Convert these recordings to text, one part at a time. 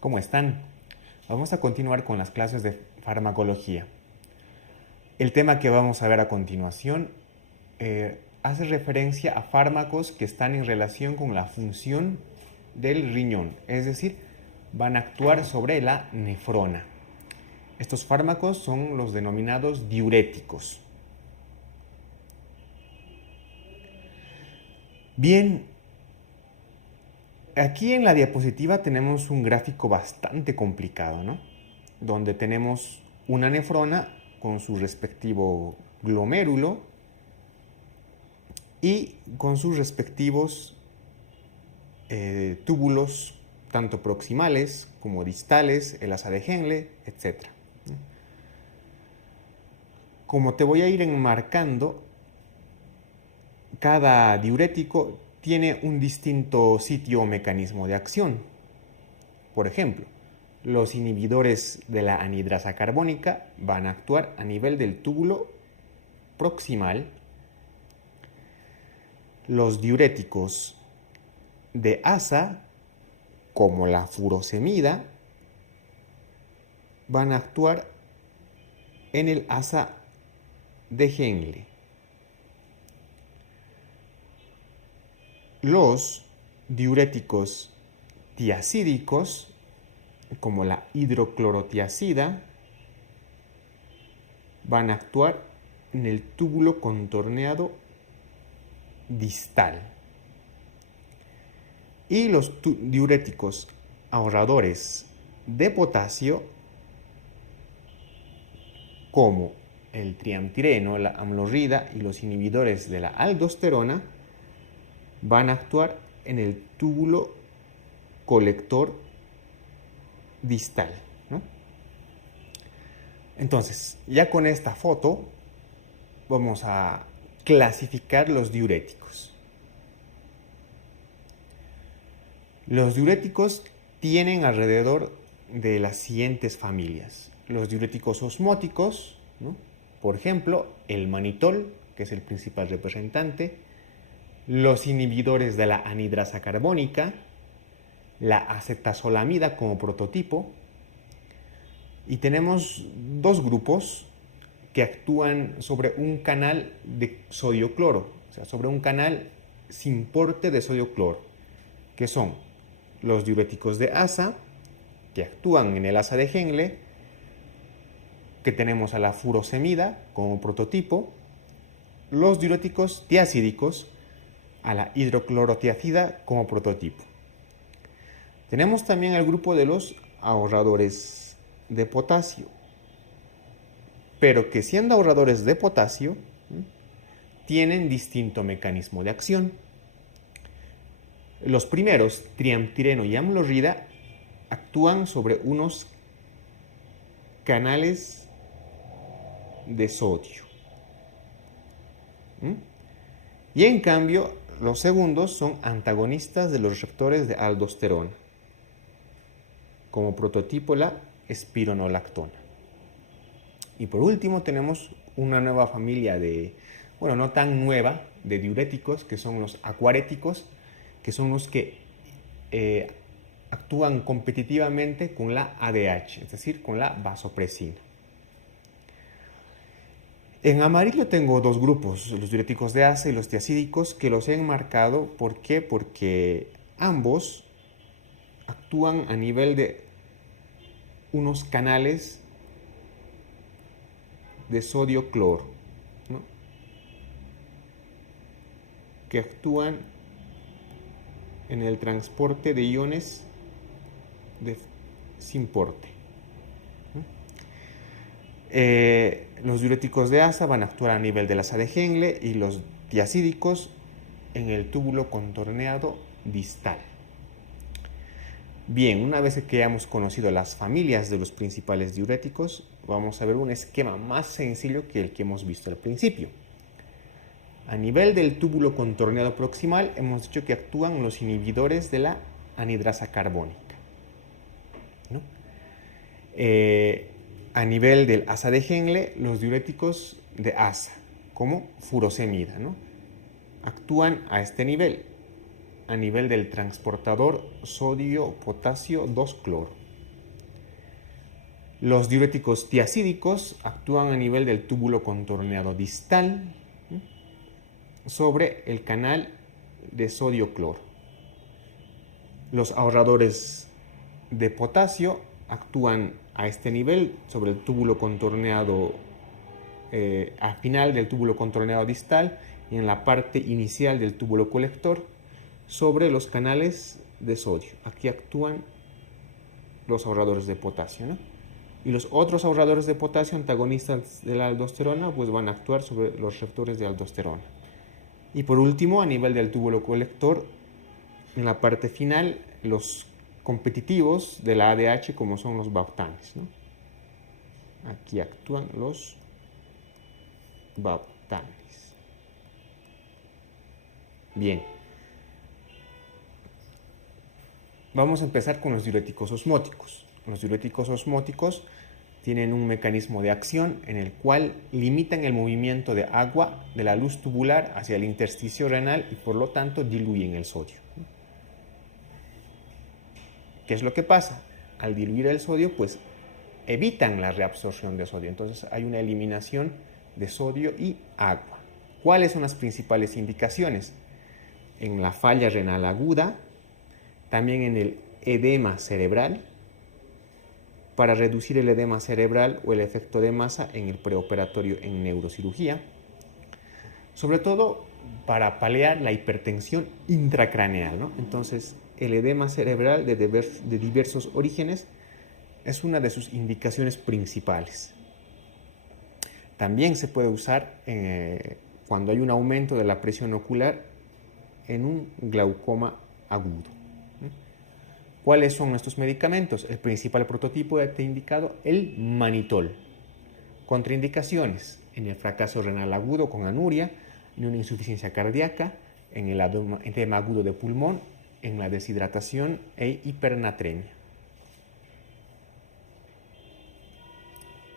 ¿Cómo están? Vamos a continuar con las clases de farmacología. El tema que vamos a ver a continuación hace referencia a fármacos que están en relación con la función del riñón, es decir, van a actuar sobre la nefrona. Estos fármacos son los denominados diuréticos. Bien, aquí en la diapositiva tenemos un gráfico bastante complicado, ¿no? Donde tenemos una nefrona con su respectivo glomérulo y con sus respectivos túbulos, tanto proximales como distales, el asa de Henle, etc. Como te voy a ir enmarcando, cada diurético tiene un distinto sitio o mecanismo de acción. Por ejemplo, los inhibidores de la anhidrasa carbónica van a actuar a nivel del túbulo proximal. Los diuréticos de asa, como la furosemida, van a actuar en el asa de Henle. Los diuréticos tiazídicos, como la hidroclorotiazida, van a actuar en el túbulo contorneado distal. Y los diuréticos ahorradores de potasio, como el triamtireno, la amlorrida y los inhibidores de la aldosterona, van a actuar en el túbulo colector distal, ¿no? Entonces, ya con esta foto vamos a clasificar los diuréticos. Los diuréticos tienen alrededor de las siguientes familias. Los diuréticos osmóticos, ¿no? Por ejemplo, el manitol, que es el principal representante, los inhibidores de la anhidrasa carbónica, la acetazolamida como prototipo, y tenemos dos grupos que actúan sobre un canal de sodio-cloro, o sea, sobre un canal sin porte de sodio-cloro, que son los diuréticos de asa, que actúan en el asa de Henle, que tenemos a la furosemida como prototipo, los diuréticos tiazídicos, a la hidroclorotiazida como prototipo. Tenemos también el grupo de los ahorradores de potasio, pero que siendo ahorradores de potasio, tienen distinto mecanismo de acción. Los primeros, triamtireno y amlorrida, actúan sobre unos canales de sodio. Y en cambio, los segundos son antagonistas de los receptores de aldosterona, como prototipo la espironolactona. Y por último tenemos una nueva familia de, bueno, no tan nueva, de diuréticos, que son los acuaréticos, que son los que actúan competitivamente con la ADH, es decir, con la vasopresina. En amarillo tengo dos grupos, los diuréticos de asa y los tiazídicos, que los he enmarcado. ¿Por qué? Porque ambos actúan a nivel de unos canales de sodio-cloro, ¿no? Que actúan en el transporte de iones sin porte. Los diuréticos de asa van a actuar a nivel del asa de Henle y los tiazídicos en el túbulo contorneado distal. Bien, una vez que hayamos conocido las familias de los principales diuréticos, vamos a ver un esquema más sencillo que el que hemos visto al principio. A nivel del túbulo contorneado proximal hemos dicho que actúan los inhibidores de la anhidrasa carbónica, ¿no? A nivel del asa de Henle, los diuréticos de asa, como furosemida, ¿no? Actúan a este nivel, a nivel del transportador sodio-potasio 2-cloro. Los diuréticos tiacídicos actúan a nivel del túbulo contorneado distal sobre el canal de sodio-cloro. Los ahorradores de potasio actúan a este nivel sobre el túbulo contorneado, al final del túbulo contorneado distal y en la parte inicial del túbulo colector sobre los canales de sodio. Aquí actúan los ahorradores de potasio, ¿no? Y los otros ahorradores de potasio antagonistas de la aldosterona pues van a actuar sobre los receptores de aldosterona. Y por último, a nivel del túbulo colector, en la parte final, los competitivos de la ADH como son los baptanes, ¿no? Aquí actúan los baptanes. Bien. Vamos a empezar con los diuréticos osmóticos. Los diuréticos osmóticos tienen un mecanismo de acción en el cual limitan el movimiento de agua de la luz tubular hacia el intersticio renal y por lo tanto diluyen el sodio. ¿Qué es lo que pasa? Al diluir el sodio, pues evitan la reabsorción de sodio. Entonces hay una eliminación de sodio y agua. ¿Cuáles son las principales indicaciones? En la falla renal aguda, también en el edema cerebral, para reducir el edema cerebral o el efecto de masa en el preoperatorio en neurocirugía, sobre todo para paliar la hipertensión intracraneal, ¿no? Entonces, el edema cerebral de diversos orígenes es una de sus indicaciones principales. También se puede usar cuando hay un aumento de la presión ocular en un glaucoma agudo. ¿Cuáles son estos medicamentos? El principal prototipo ya te he indicado, el manitol. Contraindicaciones: en el fracaso renal agudo con anuria, en una insuficiencia cardíaca, en el edema agudo de pulmón, en la deshidratación e hipernatremia.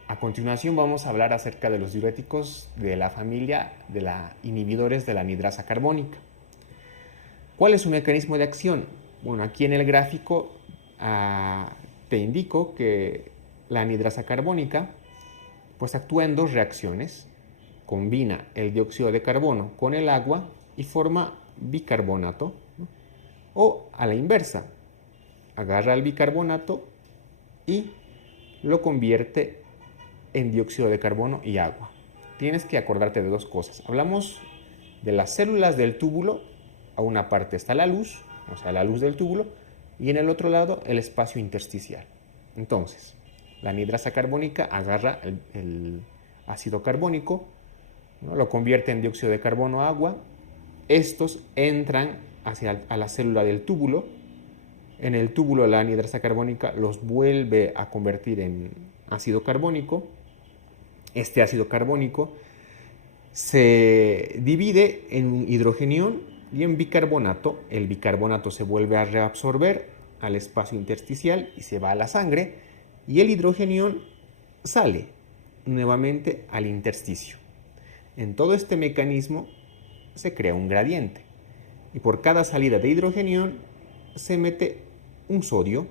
A continuación vamos a hablar acerca de los diuréticos de la familia de los inhibidores de la anidrasa carbónica. ¿Cuál es su mecanismo de acción? Bueno, aquí en el gráfico te indico que la anidrasa carbónica pues actúa en dos reacciones. Combina el dióxido de carbono con el agua y forma bicarbonato, ¿no? O a la inversa, agarra el bicarbonato y lo convierte en dióxido de carbono y agua. Tienes que acordarte de dos cosas. Hablamos de las células del túbulo. A una parte está la luz, o sea, la luz del túbulo, y en el otro lado el espacio intersticial. Entonces, la anidrasa carbónica agarra el ácido carbónico, ¿no? Lo convierte en dióxido de carbono, agua. Estos entran a la célula del túbulo. En el túbulo la anidrasa carbónica los vuelve a convertir en ácido carbónico. Este ácido carbónico se divide en un hidrogenión y en bicarbonato. El bicarbonato se vuelve a reabsorber al espacio intersticial y se va a la sangre, y el hidrogenión sale nuevamente al intersticio. En todo este mecanismo se crea un gradiente y por cada salida de hidrogenión se mete un sodio.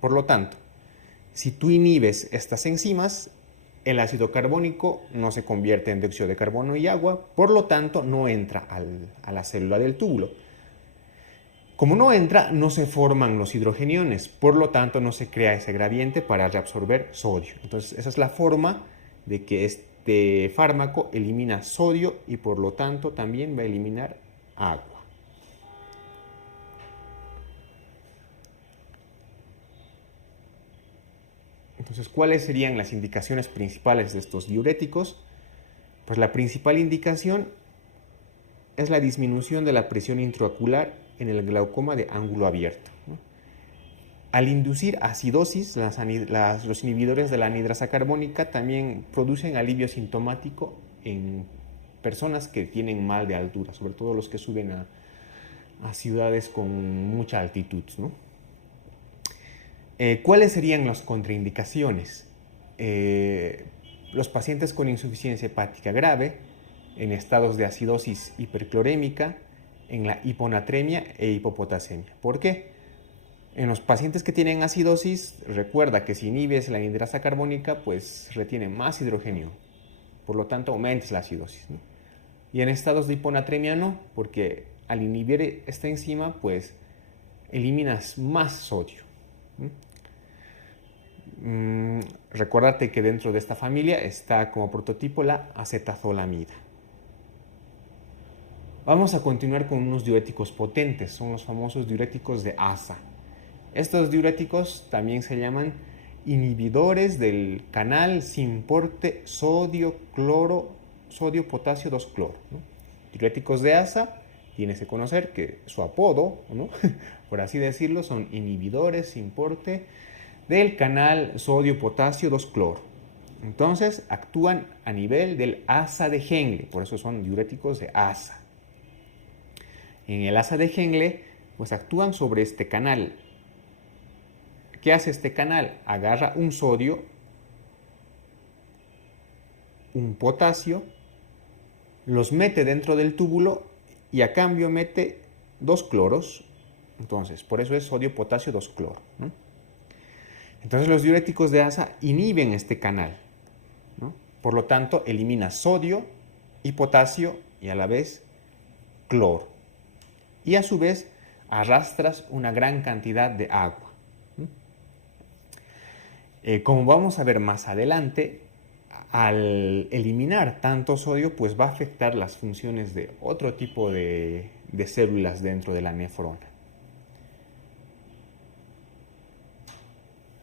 Por lo tanto, si tú inhibes estas enzimas, el ácido carbónico no se convierte en dióxido de carbono y agua, por lo tanto no entra a la célula del túbulo. Como no entra, no se forman los hidrogeniones, por lo tanto no se crea ese gradiente para reabsorber sodio. Entonces esa es la forma de que este fármaco elimina sodio y por lo tanto también va a eliminar agua. Entonces, ¿cuáles serían las indicaciones principales de estos diuréticos? Pues la principal indicación es la disminución de la presión intraocular en el glaucoma de ángulo abierto, ¿no? Al inducir acidosis, los inhibidores de la anidrasa carbónica también producen alivio sintomático en personas que tienen mal de altura, sobre todo los que suben a ciudades con mucha altitud, ¿no? ¿Cuáles serían las contraindicaciones? Los pacientes con insuficiencia hepática grave, en estados de acidosis hiperclorémica, en la hiponatremia e hipopotasemia. ¿Por qué? En los pacientes que tienen acidosis, recuerda que si inhibes la anhidrasa carbónica, pues retiene más hidrogenio. Por lo tanto, aumentas la acidosis, ¿no? Y en estados de hiponatremia no, porque al inhibir esta enzima, pues eliminas más sodio. Recordarte que dentro de esta familia está como prototipo la acetazolamida. Vamos a continuar con unos diuréticos potentes, son los famosos diuréticos de ASA. Estos diuréticos también se llaman inhibidores del canal sin-porte sodio-potasio 2-cloro, ¿no? Diuréticos de ASA, tienes que conocer que su apodo, ¿no? Por así decirlo, son inhibidores sin-porte del canal sodio-potasio 2-cloro. Entonces actúan a nivel del asa de Henle, por eso son diuréticos de asa. En el asa de Henle, pues actúan sobre este canal. ¿Qué hace este canal? Agarra un sodio, un potasio, los mete dentro del túbulo y a cambio mete 2 cloros. Entonces, por eso es sodio-potasio 2-cloro, ¿no? Entonces los diuréticos de asa inhiben este canal, ¿no? Por lo tanto, elimina sodio y potasio y a la vez cloro. Y a su vez arrastras una gran cantidad de agua. Como vamos a ver más adelante, al eliminar tanto sodio, pues va a afectar las funciones de otro tipo de células dentro de la nefrona.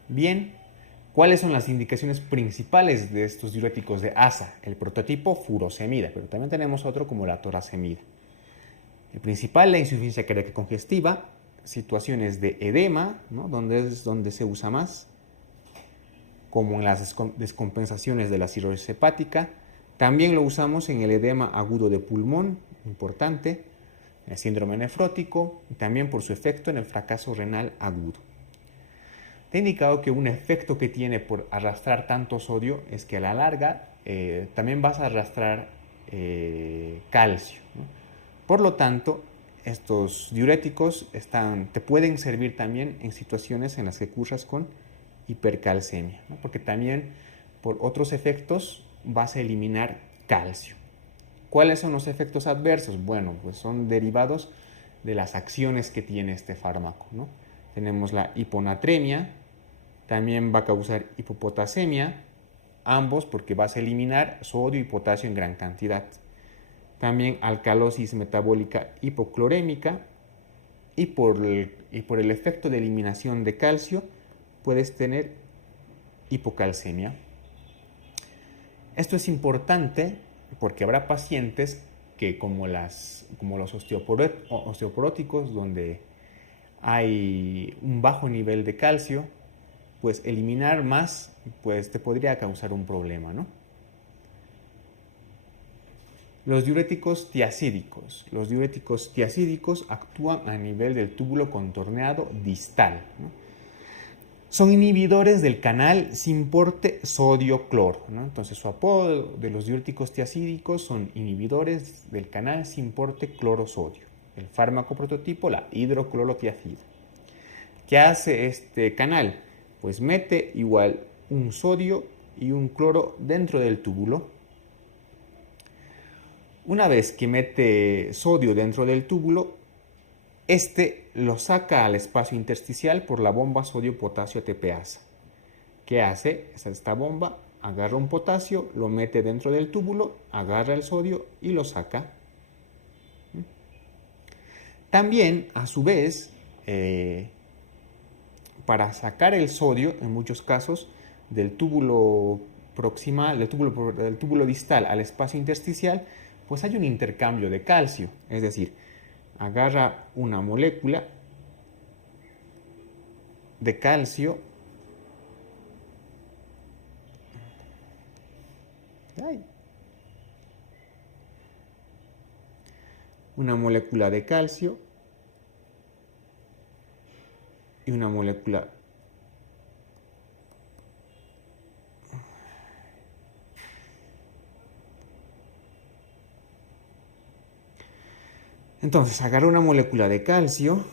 Bien, ¿cuáles son las indicaciones principales de estos diuréticos de ASA? El prototipo furosemida, pero también tenemos otro como la torasemida. El principal, la insuficiencia cardíaca congestiva, situaciones de edema, ¿no? donde se usa más, como en las descompensaciones de la cirrosis hepática. También lo usamos en el edema agudo de pulmón, importante, el síndrome nefrótico, y también por su efecto en el fracaso renal agudo. Te he indicado que un efecto que tiene por arrastrar tanto sodio es que a la larga también vas a arrastrar calcio, ¿no? Por lo tanto, estos diuréticos te pueden servir también en situaciones en las que curras con hipercalcemia, ¿no? Porque también por otros efectos vas a eliminar calcio. ¿Cuáles son los efectos adversos? Bueno, pues son derivados de las acciones que tiene este fármaco, ¿no? Tenemos la hiponatremia, también va a causar hipopotasemia, ambos porque vas a eliminar sodio y potasio en gran cantidad. También alcalosis metabólica hipoclorémica y por el efecto de eliminación de calcio puedes tener hipocalcemia. Esto es importante porque habrá pacientes que como los osteoporóticos, donde hay un bajo nivel de calcio, pues eliminar más pues te podría causar un problema, ¿no? Los diuréticos tiacídicos. Los diuréticos tiacídicos actúan a nivel del túbulo contorneado distal, ¿no? Son inhibidores del canal sin-porte sodio-cloro, ¿no? Entonces su apodo de los diuréticos tiacídicos son inhibidores del canal sin-porte cloro-sodio. El fármaco prototipo, la hidroclorotiazida. ¿Qué hace este canal? Pues mete igual un sodio y un cloro dentro del túbulo. Una vez que mete sodio dentro del túbulo, este lo saca al espacio intersticial por la bomba sodio-potasio ATPasa. ¿Qué hace? Esta bomba agarra un potasio, lo mete dentro del túbulo, agarra el sodio y lo saca. También, a su vez, para sacar el sodio, en muchos casos, del túbulo proximal, del túbulo distal al espacio intersticial, pues hay un intercambio de calcio, es decir, agarra una molécula de calcio y una molécula entonces agarra una molécula de calcio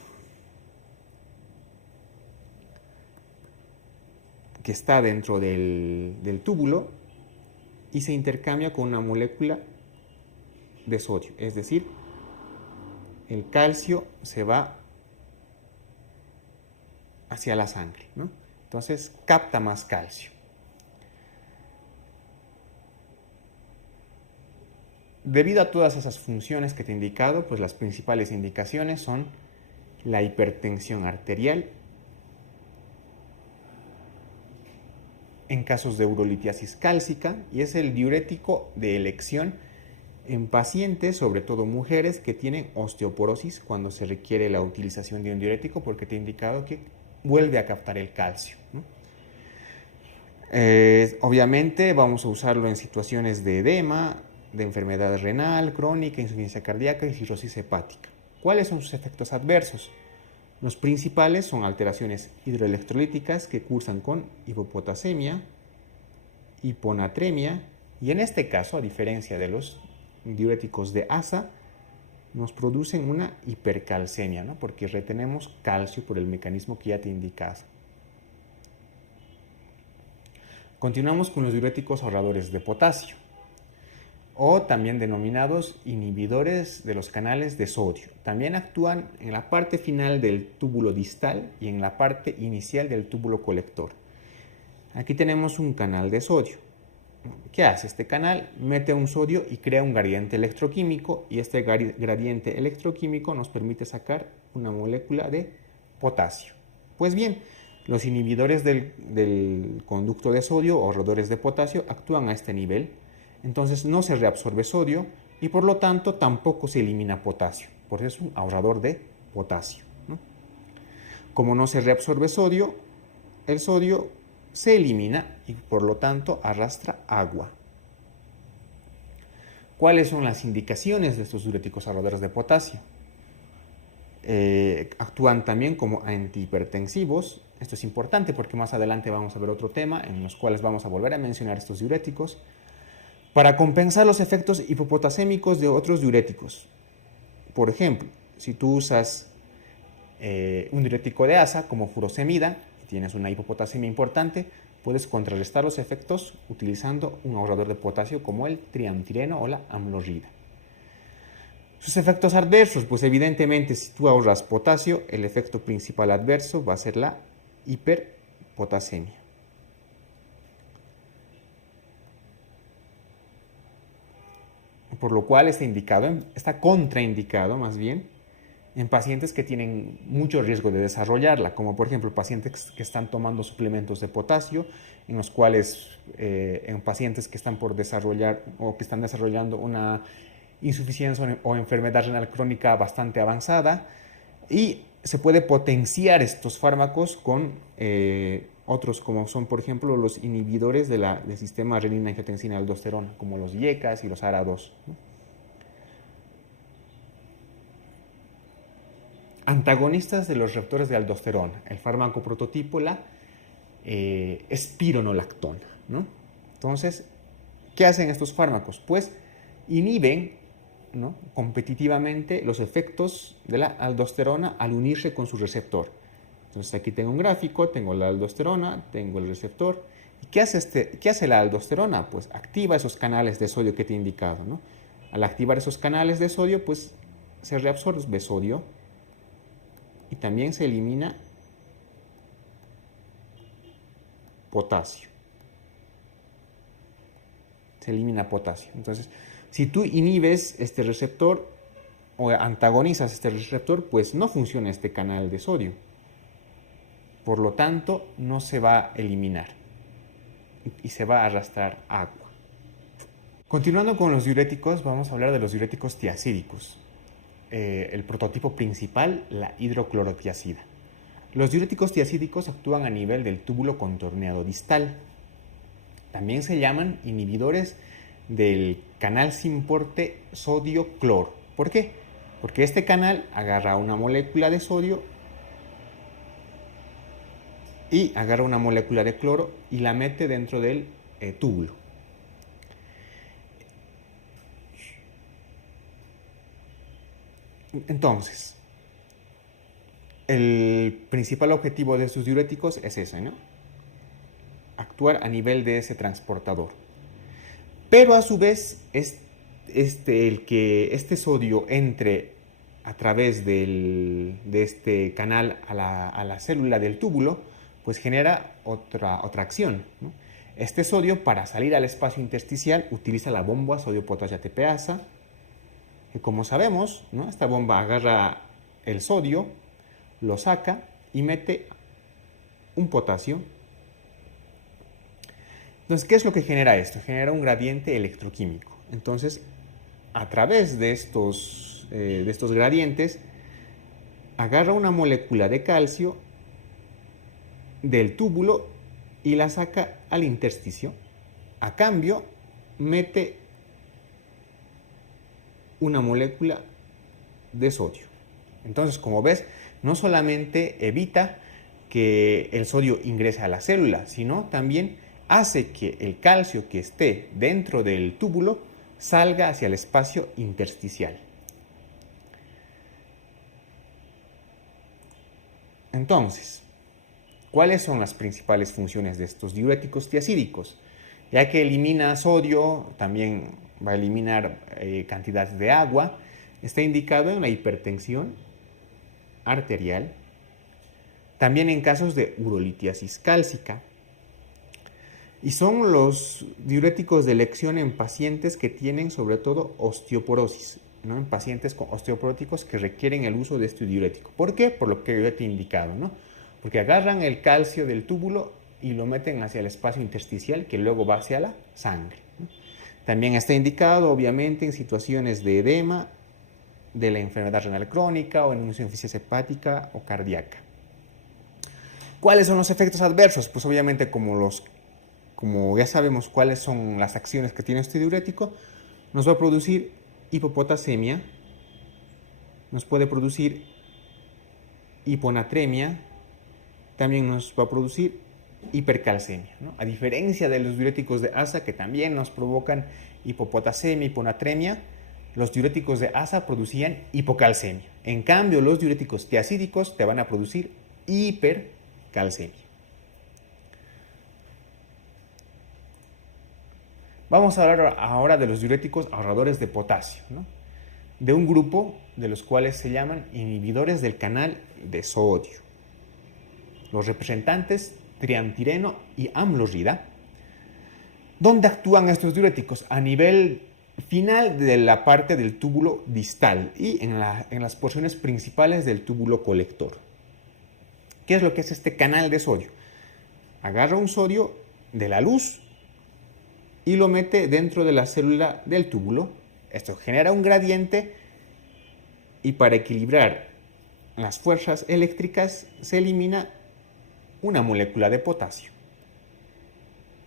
que está dentro del túbulo y se intercambia con una molécula de sodio. Es decir, el calcio se va hacia la sangre, ¿no? Entonces capta más calcio. Debido a todas esas funciones que te he indicado, pues las principales indicaciones son la hipertensión arterial, en casos de urolitiasis cálcica, y es el diurético de elección en pacientes, sobre todo mujeres, que tienen osteoporosis cuando se requiere la utilización de un diurético, porque te he indicado que vuelve a captar el calcio, ¿no? Obviamente vamos a usarlo en situaciones de edema, de enfermedad renal crónica, insuficiencia cardíaca y cirrosis hepática. ¿Cuáles son sus efectos adversos? Los principales son alteraciones hidroelectrolíticas que cursan con hipopotasemia, hiponatremia, y en este caso, a diferencia de los diuréticos de ASA, nos producen una hipercalcemia, ¿no? Porque retenemos calcio por el mecanismo que ya te he indicado. Continuamos con los diuréticos ahorradores de potasio, o también denominados inhibidores de los canales de sodio. También actúan en la parte final del túbulo distal y en la parte inicial del túbulo colector. Aquí tenemos un canal de sodio. ¿Qué hace este canal? Mete un sodio y crea un gradiente electroquímico, y este gradiente electroquímico nos permite sacar una molécula de potasio. Pues bien, los inhibidores del conducto de sodio o ahorradores de potasio actúan a este nivel. Entonces no se reabsorbe sodio y por lo tanto tampoco se elimina potasio. Por eso es un ahorrador de potasio, ¿no? Como no se reabsorbe sodio, el sodio se elimina y por lo tanto arrastra agua. ¿Cuáles son las indicaciones de estos diuréticos ahorradores de potasio? Actúan también como antihipertensivos. Esto es importante porque más adelante vamos a ver otro tema en los cuales vamos a volver a mencionar estos diuréticos, para compensar los efectos hipopotasémicos de otros diuréticos. Por ejemplo, si tú usas un diurético de ASA como furosemida y tienes una hipopotasemia importante, puedes contrarrestar los efectos utilizando un ahorrador de potasio como el triamtireno o la amlorrida. Sus efectos adversos, pues evidentemente si tú ahorras potasio, el efecto principal adverso va a ser la hiperpotasemia. Por lo cual está contraindicado más bien en pacientes que tienen mucho riesgo de desarrollarla, como por ejemplo pacientes que están tomando suplementos de potasio, en los cuales en pacientes que están por desarrollar o que están desarrollando una insuficiencia o enfermedad renal crónica bastante avanzada, y se puede potenciar estos fármacos con otros, como son por ejemplo los inhibidores del sistema renina-angiotensina-aldosterona, como los IECAS y los ARA2, ¿no? Antagonistas de los receptores de aldosterona. El fármaco prototipo, la espironolactona, ¿no? Entonces, ¿qué hacen estos fármacos? Pues inhiben, ¿no?, competitivamente los efectos de la aldosterona al unirse con su receptor. Entonces aquí tengo un gráfico, tengo la aldosterona, tengo el receptor. ¿Y qué hace la aldosterona? Pues activa esos canales de sodio que te he indicado, ¿no? Al activar esos canales de sodio, pues se reabsorbe sodio y también se elimina potasio. Se elimina potasio. Entonces, si tú inhibes este receptor o antagonizas este receptor, pues no funciona este canal de sodio. Por lo tanto, no se va a eliminar y se va a arrastrar agua. Continuando con los diuréticos, vamos a hablar de los diuréticos tiacídicos. El prototipo principal, la hidroclorotiazida. Los diuréticos tiacídicos actúan a nivel del túbulo contorneado distal. También se llaman inhibidores del canal sin porte sodio-cloro. ¿Por qué? Porque este canal agarra una molécula de sodio y agarra una molécula de cloro y la mete dentro del túbulo. Entonces, el principal objetivo de estos diuréticos es ese, ¿no? actuar a nivel de ese transportador. Pero a su vez, este sodio entre a través de este canal a la célula del túbulo, pues genera otra acción, ¿no? Este sodio, para salir al espacio intersticial, utiliza la bomba sodio-potasio ATPasa, que como sabemos, ¿no?, esta bomba agarra el sodio, lo saca y mete un potasio. Entonces, ¿qué es lo que genera esto? Genera un gradiente electroquímico. Entonces, a través de estos gradientes, agarra una molécula de calcio del túbulo y la saca al intersticio. A cambio, mete una molécula de sodio. Entonces, como ves, no solamente evita que el sodio ingrese a la célula, sino también hace que el calcio que esté dentro del túbulo salga hacia el espacio intersticial. Entonces, ¿cuáles son las principales funciones de estos diuréticos tiacídicos? Ya que elimina sodio, también va a eliminar cantidades de agua. Está indicado en la hipertensión arterial, también en casos de urolitiasis cálcica. Y son los diuréticos de elección en pacientes que tienen sobre todo osteoporosis, ¿no?, en pacientes con osteoporóticos que requieren el uso de este diurético. ¿Por qué? Por lo que yo te he indicado, ¿no? Porque agarran el calcio del túbulo y lo meten hacia el espacio intersticial, que luego va hacia la sangre, ¿no? También está indicado, obviamente, en situaciones de edema, de la enfermedad renal crónica o en insuficiencia hepática o cardíaca. ¿Cuáles son los efectos adversos? Pues obviamente, como ya sabemos cuáles son las acciones que tiene este diurético, nos va a producir hipopotasemia, nos puede producir hiponatremia, también nos va a producir hipercalcemia, ¿no? A diferencia de los diuréticos de asa, que también nos provocan hipopotasemia, hiponatremia, los diuréticos de asa producían hipocalcemia. En cambio, los diuréticos tiacídicos te van a producir hipercalcemia. Vamos a hablar ahora de los diuréticos ahorradores de potasio, ¿no?, de un grupo de los cuales se llaman inhibidores del canal de sodio. Los representantes triantireno y amlorrida. ¿Dónde actúan estos diuréticos? A nivel final de la parte del túbulo distal y en las porciones principales del túbulo colector. ¿Qué es lo que es este canal de sodio? Agarra un sodio de la luz y lo mete dentro de la célula del túbulo. Esto genera un gradiente y para equilibrar las fuerzas eléctricas se elimina una molécula de potasio,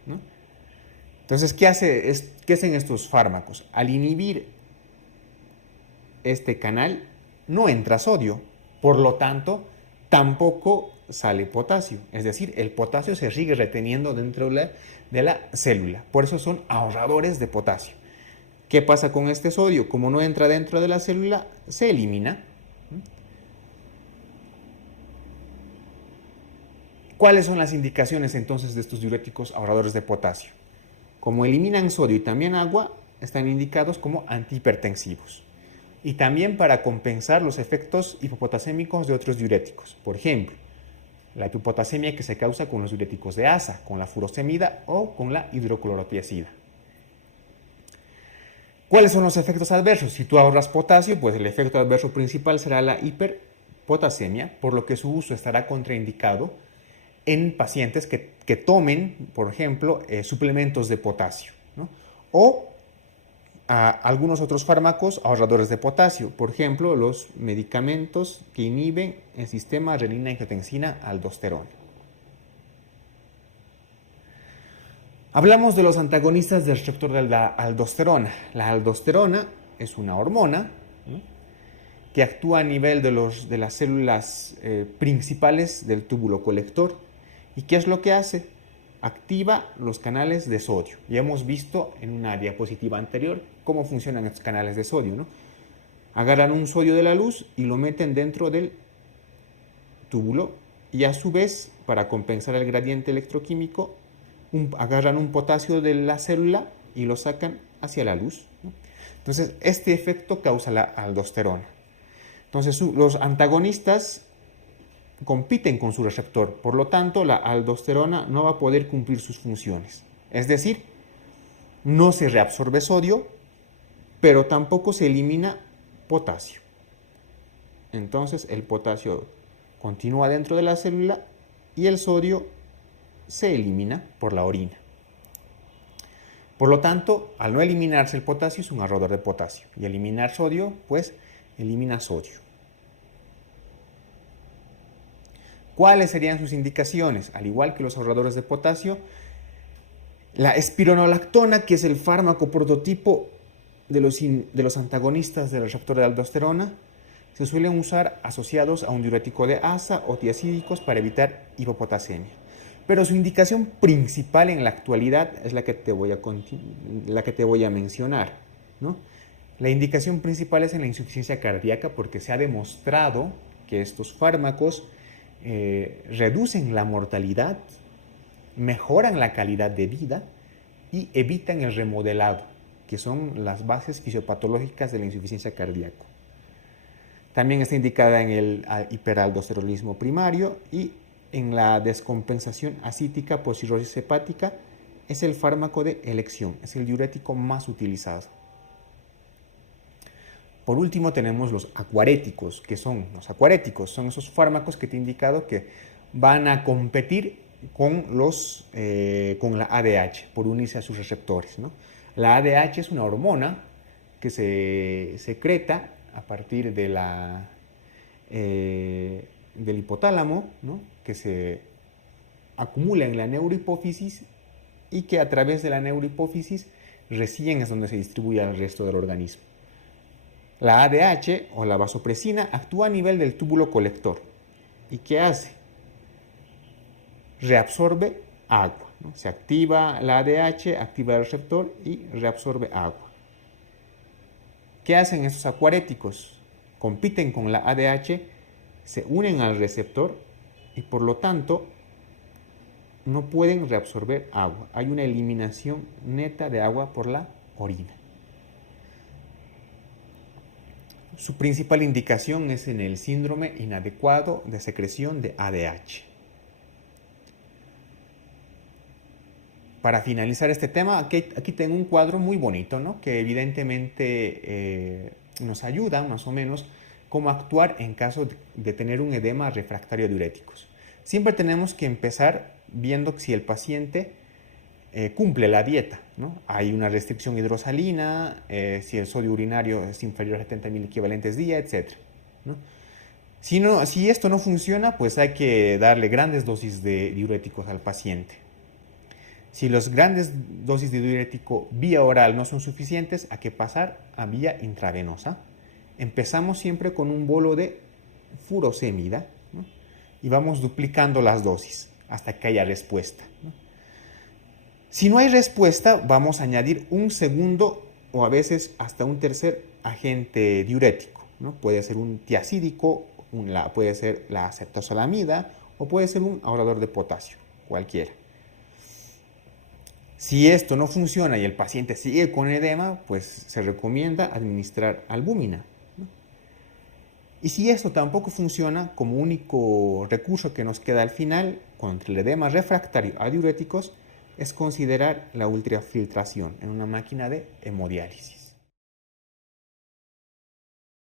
¿no? Entonces, ¿qué hacen estos fármacos? Al inhibir este canal no entra sodio, por lo tanto tampoco sale potasio, es decir, el potasio se sigue reteniendo dentro de la célula. Por eso son ahorradores de potasio. ¿Qué pasa con este sodio? Como no entra dentro de la célula, se elimina. ¿Cuáles son las indicaciones entonces de estos diuréticos ahorradores de potasio? Como eliminan sodio y también agua, están indicados como antihipertensivos. Y también para compensar los efectos hipopotasémicos de otros diuréticos. Por ejemplo, la hipopotasemia que se causa con los diuréticos de asa, con la furosemida o con la hidroclorotiazida. ¿Cuáles son los efectos adversos? Si tú ahorras potasio, pues el efecto adverso principal será la hiperpotasemia, por lo que su uso estará contraindicado en pacientes que tomen, por ejemplo, suplementos de potasio, ¿no?, o algunos otros fármacos ahorradores de potasio, por ejemplo, los medicamentos que inhiben el sistema renina-angiotensina-aldosterona. Hablamos de los antagonistas del receptor de la aldosterona. La aldosterona es una hormona, ¿no?, que actúa a nivel de las células principales del túbulo colector. ¿Y qué es lo que hace? Activa los canales de sodio. Ya hemos visto en una diapositiva anterior cómo funcionan estos canales de sodio, ¿no? Agarran un sodio de la luz y lo meten dentro del túbulo y a su vez, para compensar el gradiente electroquímico, agarran un potasio de la célula y lo sacan hacia la luz, ¿no? Entonces, este efecto causa la aldosterona. Entonces, los antagonistas compiten con su receptor, por lo tanto, la aldosterona no va a poder cumplir sus funciones. Es decir, no se reabsorbe sodio, pero tampoco se elimina potasio. Entonces, el potasio continúa dentro de la célula y el sodio se elimina por la orina. Por lo tanto, al no eliminarse el potasio, es un ahorrador de potasio. Y eliminar sodio, pues elimina sodio. ¿Cuáles serían sus indicaciones? Al igual que los ahorradores de potasio, la espironolactona, que es el fármaco prototipo de los antagonistas del receptor de aldosterona, se suelen usar asociados a un diurético de asa o tiacídicos para evitar hipopotasemia. Pero su indicación principal en la actualidad es la que te voy a mencionar, ¿no? La indicación principal es en la insuficiencia cardíaca porque se ha demostrado que estos fármacos reducen la mortalidad, mejoran la calidad de vida y evitan el remodelado, que son las bases fisiopatológicas de la insuficiencia cardíaca. También está indicada en el hiperaldosteronismo primario y en la descompensación acítica por cirrosis hepática. Es el fármaco de elección, es el diurético más utilizado. Por último tenemos los acuaréticos, que son los acuaréticos, son esos fármacos que te he indicado que van a competir con la ADH por unirse a sus receptores, ¿no? La ADH es una hormona que se secreta a partir de del hipotálamo, ¿no? Que se acumula en la neurohipófisis y que a través de la neurohipófisis recién es donde se distribuye al resto del organismo. La ADH o la vasopresina actúa a nivel del túbulo colector. ¿Y qué hace? Reabsorbe agua, ¿no? Se activa la ADH, activa el receptor y reabsorbe agua. ¿Qué hacen estos acuaréticos? Compiten con la ADH, se unen al receptor y por lo tanto no pueden reabsorber agua. Hay una eliminación neta de agua por la orina. Su principal indicación es en el síndrome inadecuado de secreción de ADH. Para finalizar este tema, aquí tengo un cuadro muy bonito, ¿no? Que evidentemente nos ayuda más o menos cómo actuar en caso de tener un edema refractario a diuréticos. Siempre tenemos que empezar viendo si el paciente cumple la dieta, ¿no? Hay una restricción hidrosalina, si el sodio urinario es inferior a 70.000 equivalentes día, etc., ¿no? Si esto no funciona, pues hay que darle grandes dosis de diuréticos al paciente. Si las grandes dosis de diurético vía oral no son suficientes, hay que pasar a vía intravenosa. Empezamos siempre con un bolo de furosemida, ¿no? Y vamos duplicando las dosis hasta que haya respuesta, ¿no? Si no hay respuesta, vamos a añadir un segundo o a veces hasta un tercer agente diurético, ¿no? Puede ser un tiacídico, puede ser la acetosalamida o puede ser un ahorrador de potasio, cualquiera. Si esto no funciona y el paciente sigue con edema, pues se recomienda administrar albúmina, ¿no? Y si esto tampoco funciona, como único recurso que nos queda al final contra el edema refractario a diuréticos es considerar la ultrafiltración en una máquina de hemodiálisis.